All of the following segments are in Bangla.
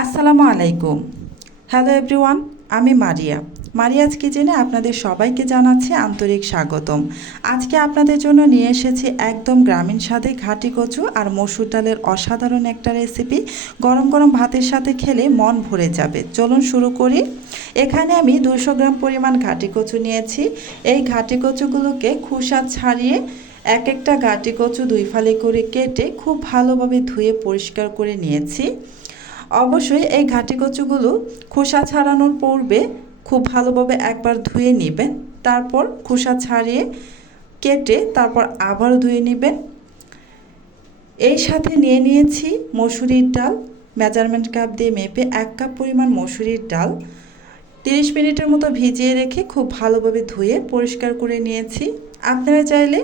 আসসালামু আলাইকুম। হ্যালো এভরিওয়ান আমি মারিয়া। মারিয়াজ কিচেনে আপনাদের সবাইকে জানাচ্ছি আন্তরিক স্বাগতম। আজকে আপনাদের জন্য নিয়ে এসেছি একদম গ্রামীণ স্বাদে ঘাটি কচু আর মসুর ডালের অসাধারণ একটা রেসিপি গরম গরম ভাতের সাথে খেলে মন ভরে যাবে। চলুন শুরু করি। এখানে আমি দুশো গ্রাম পরিমাণ ঘাটি কচু নিয়েছি। এই ঘাটি কচুগুলোকে খোসা ছাড়িয়ে এক একটা ঘাটি কচু দুই ফালি করে কেটে খুব ভালোভাবে ধুয়ে পরিষ্কার করে নিয়েছি। অবশ্যই এই ঘাটি কচুগুলো খোসা ছাড়ানোর পূর্বে খুব ভালোভাবে একবার ধুয়ে নেবেন, তারপর খোসা ছাড়িয়ে কেটে তারপর আবার ধুয়ে নেবেন। এই সাথে নিয়ে নিয়েছি মসুরির ডাল, মেজারমেন্ট কাপ দিয়ে মেপে এক কাপ পরিমাণ মসুরির ডাল। তিরিশ মিনিটের মতো ভিজিয়ে রেখে খুব ভালোভাবে ধুয়ে পরিষ্কার করে নিয়েছি। আপনারা চাইলে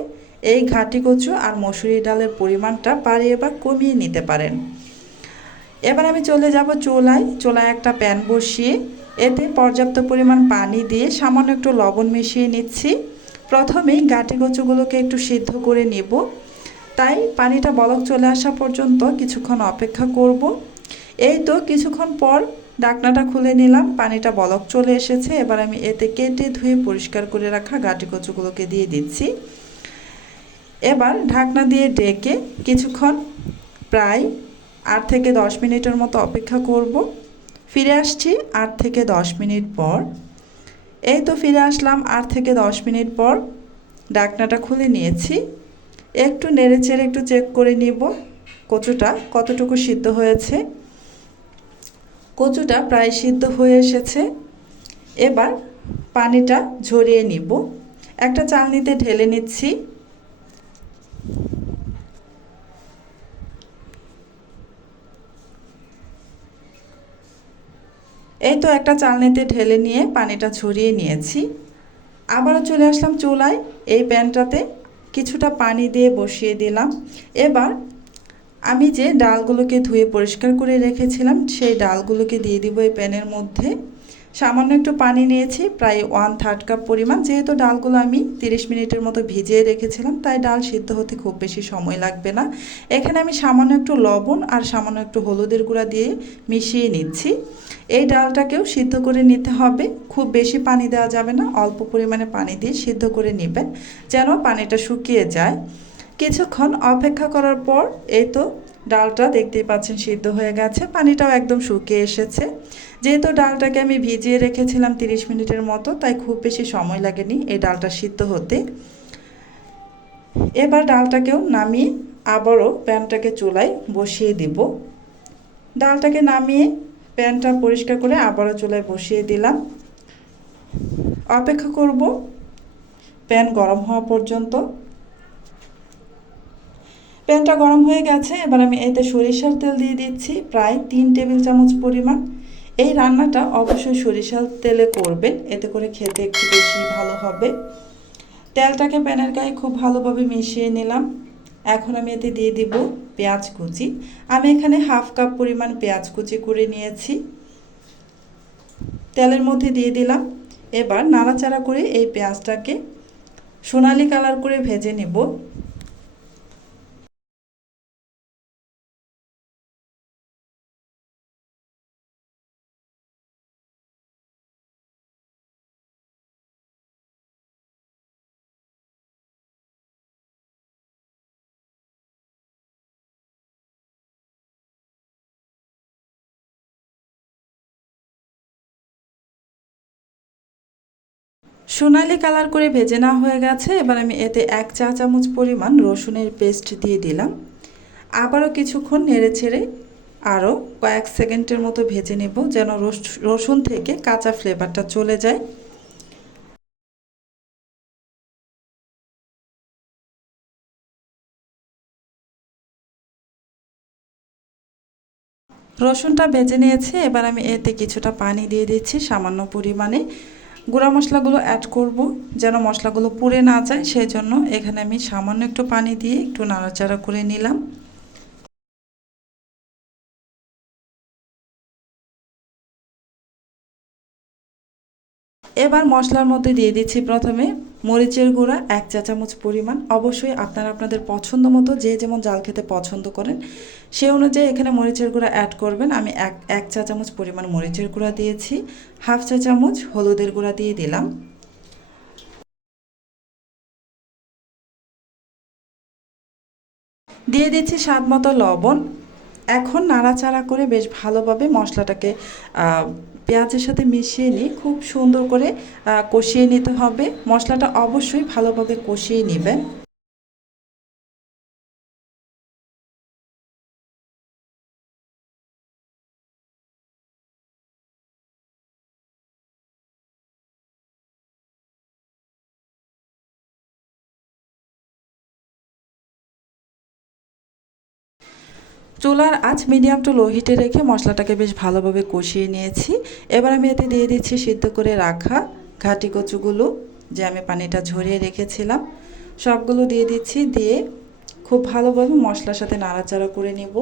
এই ঘাটি কচু আর মসুরি ডালের পরিমাণটা বাড়িয়ে বা কমিয়ে নিতে পারেন। এবার আমি চলে যাব চোলায়। চোলায় একটা প্যান বসিয়ে এতে পর্যাপ্ত পরিমাণ পানি দিয়ে সামান্য একটু লবণ মিশিয়ে নিচ্ছি। প্রথমেই গাঁটি কচুগুলোকে একটু সিদ্ধ করে নেব। তাই পানিটা বলক চলে আসা পর্যন্ত কিছুক্ষণ অপেক্ষা করব। এই তো কিছুক্ষণ পর ডাকনাটা খুলে নিলাম, পানিটা বলক চলে এসেছে। এবার আমি এতে কেটে ধুয়ে পরিষ্কার করে রাখা গাটি কচুগুলোকে দিয়ে দিচ্ছি। এবার ঢাকনা দিয়ে ডেকে কিছুক্ষণ প্রায় আট থেকে দশ মিনিটের মতো অপেক্ষা করব। ফিরে আসছি আট থেকে দশ মিনিট পর। এই তো ফিরে আসলাম আট থেকে দশ মিনিট পর। ডাকনাটা খুলে নিয়েছি। একটু নেড়ে চেড়ে একটু চেক করে নিব কচুটা কতটুকু সিদ্ধ হয়েছে। কচুটা প্রায় সিদ্ধ হয়ে এসেছে। এবার পানিটা ঝরিয়ে নিব। একটা চালনিতে ঢেলে নিচ্ছি। এই তো একটা চালনিতে ঢেলে নিয়ে পানিটা ছড়িয়ে নিয়েছি। আবারও চলে আসলাম চুলায়, এই প্যানটাতে কিছুটা পানি দিয়ে বসিয়ে দিলাম। এবার আমি যে ডালগুলোকে ধুয়ে পরিষ্কার করে রেখেছিলাম, সেই ডালগুলোকে দিয়ে দিব এই প্যানের মধ্যে। সামান্য একটু পানি নিয়েছি, প্রায় ওয়ান থার্ড কাপ পরিমাণ। যেহেতু ডালগুলো আমি 30 মিনিটের মতো ভিজিয়ে রেখেছিলাম, তাই ডাল সিদ্ধ হতে খুব বেশি সময় লাগবে না। এখানে আমি সামান্য একটু লবণ আর সামান্য একটু হলুদের গুঁড়া দিয়ে মিশিয়ে নিচ্ছি। এই ডালটাকেও সিদ্ধ করে নিতে হবে। খুব বেশি পানি দেওয়া যাবে না, অল্প পরিমাণে পানি দিয়ে সিদ্ধ করে নেবেন, যেন পানিটা শুকিয়ে যায়। কিছুক্ষণ অপেক্ষা করার পর এই তো ডালটা দেখতেই পাচ্ছেন সিদ্ধ হয়ে গেছে, পানিটাও একদম শুকিয়ে এসেছে। যেহেতু ডালটাকে আমি ভিজিয়ে রেখেছিলাম 30 মিনিটের মতো, তাই খুব বেশি সময় লাগেনি এই ডালটা সিদ্ধ হতে। এবার ডালটাকেও নামিয়ে আবারও প্যানটাকে চুলায় বসিয়ে দিব। ডালটাকে নামিয়ে প্যানটা পরিষ্কার করে আবারও চুলায় বসিয়ে দিলাম। অপেক্ষা করব প্যান গরম হওয়া পর্যন্ত। প্যানটা গরম হয়ে গেছে, এবার আমি এতে সরিষার তেল দিয়ে দিচ্ছি, প্রায় তিন টেবিল চামচ পরিমাণ। এই রান্নাটা অবশ্যই সরিষার তেলে করবেন, এতে করে খেতে একটু বেশি ভালো হবে। তেলটাকে প্যানের গায়ে খুব ভালোভাবে মিশিয়ে নিলাম। এখন আমি এতে দিয়ে দিব পেঁয়াজ কুচি। আমি এখানে হাফ কাপ পরিমাণ পেঁয়াজ কুচি করে নিয়েছি। তেলের মধ্যে দিয়ে দিলাম। এবার নাড়াচাড়া করে এই পেঁয়াজটাকে সোনালি কালার করে ভেজে নেব। সোনালি কালার করে ভেজে না হয়ে গেছে। এবার আমি এতে এক চা চামচ পরিমাণ রসুনের পেস্ট দিয়ে দিলাম। আবারও কিছুক্ষণ নেড়ে ছেড়ে আরও কয়েক সেকেন্ডের মতো ভেজে নেব যেন রসুন থেকে কাঁচা ফ্লেভারটা চলে যায়। রসুনটা ভেজে নিয়েছে। এবার আমি এতে কিছুটা পানি দিয়ে দিচ্ছি সামান্য পরিমাণে। গুঁড়া মশলাগুলো অ্যাড করব, যেন মশলাগুলো পুড়ে না যায় সেই জন্য এখানে আমি সামান্য একটু পানি দিয়ে একটু নাড়াচাড়া করে নিলাম। এবার মশলার মধ্যে দিয়ে দিচ্ছি প্রথমে মরিচের গুঁড়া, এক চা চামচ পরিমাণ। অবশ্যই আপনারা আপনাদের পছন্দ মতো যে যেমন জাল খেতে পছন্দ করেন, সে অনুযায়ী এখানে মরিচের গুঁড়া অ্যাড করবেন। আমি এক এক চা চামচ পরিমাণ মরিচের গুঁড়া দিয়েছি। হাফ চা চামচ হলুদের গুঁড়া দিয়ে দিলাম। দিয়ে দিচ্ছি স্বাদ মতো লবণ। এখন নাড়াচাড়া করে বেশ ভালোভাবে মশলাটাকে পেঁয়াজের সাথে মিশিয়ে নিয়ে খুব সুন্দর করে কষিয়ে নিতে হবে। মশলাটা অবশ্যই ভালোভাবে কষিয়ে নেবেন। চুলার আঁচ মিডিয়াম টু লো হিটে রেখে মশলাটাকে বেশ ভালোভাবে কষিয়ে নিয়েছি। এবার আমি এতে দিয়ে দিচ্ছি সিদ্ধ করে রাখা ঘাটি কচুগুলো, যে আমি পানিটা ঝরিয়ে রেখেছিলাম। সবগুলো দিয়ে দিচ্ছি, দিয়ে খুব ভালোভাবে মশলার সাথে নাড়াচাড়া করে নেব।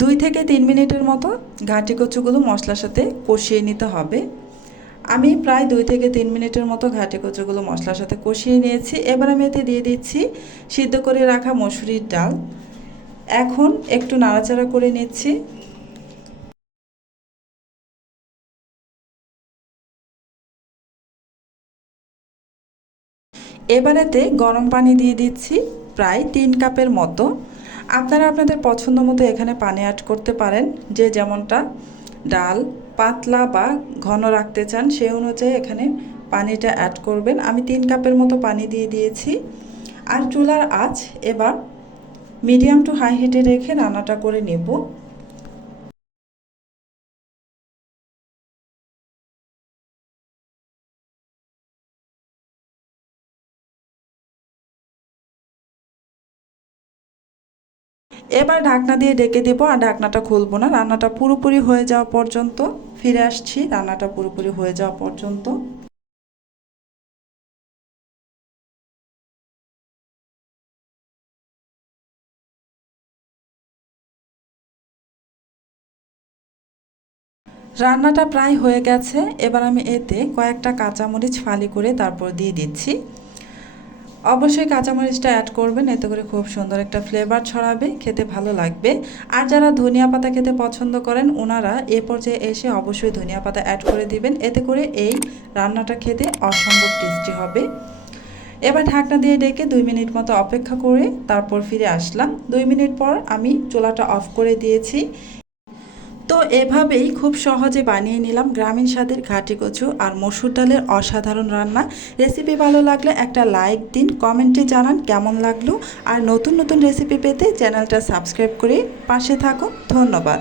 দুই থেকে তিন মিনিটের মতো ঘাটি কচুগুলো মশলার সাথে কষিয়ে নিতে হবে। আমি প্রায় দুই থেকে তিন মিনিটের মতো ঘাটি কচুগুলো মশলার সাথে কষিয়ে নিয়েছি। এবার আমি এতে দিয়ে দিচ্ছি সিদ্ধ করে রাখা মসুরির ডাল। এখন একটু নাড়াচাড়া করে নিচ্ছি। এবারেতে গরম পানি দিয়ে দিচ্ছি প্রায় তিন কাপের মতো। আপনারা আপনাদের পছন্দ মতো এখানে পানি অ্যাড করতে পারেন। যে যেমনটা ডাল পাতলা বা ঘন রাখতে চান সেই অনুযায়ী এখানে পানিটা অ্যাড করবেন। আমি তিন কাপের মতো পানি দিয়ে দিয়েছি। আর চুলার আঁচ এবার মিডিয়াম টু হাই হিটে রেখে রান্নাটা করে নেব। এবার ঢাকনা দিয়ে ডেকে দেবো আর ঢাকনাটা খুলবো না। রান্নাটা পুরোপুরি হয়ে যাওয়া পর্যন্ত ফিরে আসছি। রান্নাটা পুরোপুরি হয়ে যাওয়া পর্যন্ত। রান্নাটা প্রায় হয়ে গেছে। এবার আমি এতে কয়েকটা কাঁচামরিচ ফালি করে তারপর দিয়ে দিচ্ছি। অবশ্যই কাঁচামরিচটা অ্যাড করবেন, এতে করে খুব সুন্দর একটা ফ্লেভার ছড়াবে, খেতে ভালো লাগবে। আর যারা ধনিয়া পাতা খেতে পছন্দ করেন ওনারা এ পর্যায়ে এসে অবশ্যই ধনিয়া পাতা অ্যাড করে দিবেন। এতে করে এই রান্নাটা খেতে অসম্ভব টেস্টি হবে। এবার ঢাকনা দিয়ে ডেকে দুই মিনিট মতো অপেক্ষা করে তারপর ফিরে আসলাম। দুই মিনিট পর আমি চুলাটা অফ করে দিয়েছি। তো এভাবেই খুব সহজে বানিয়ে নিলাম গ্রামীণ স্বাদের ঘাটি কচু আর মসুর ডালের অসাধারণ রান্না। রেসিপি ভালো লাগলে একটা লাইক দিন, কমেন্টে জানান কেমন লাগল। আর নতুন নতুন রেসিপি পেতে চ্যানেলটা সাবস্ক্রাইব করে পাশে থাকুন। ধন্যবাদ।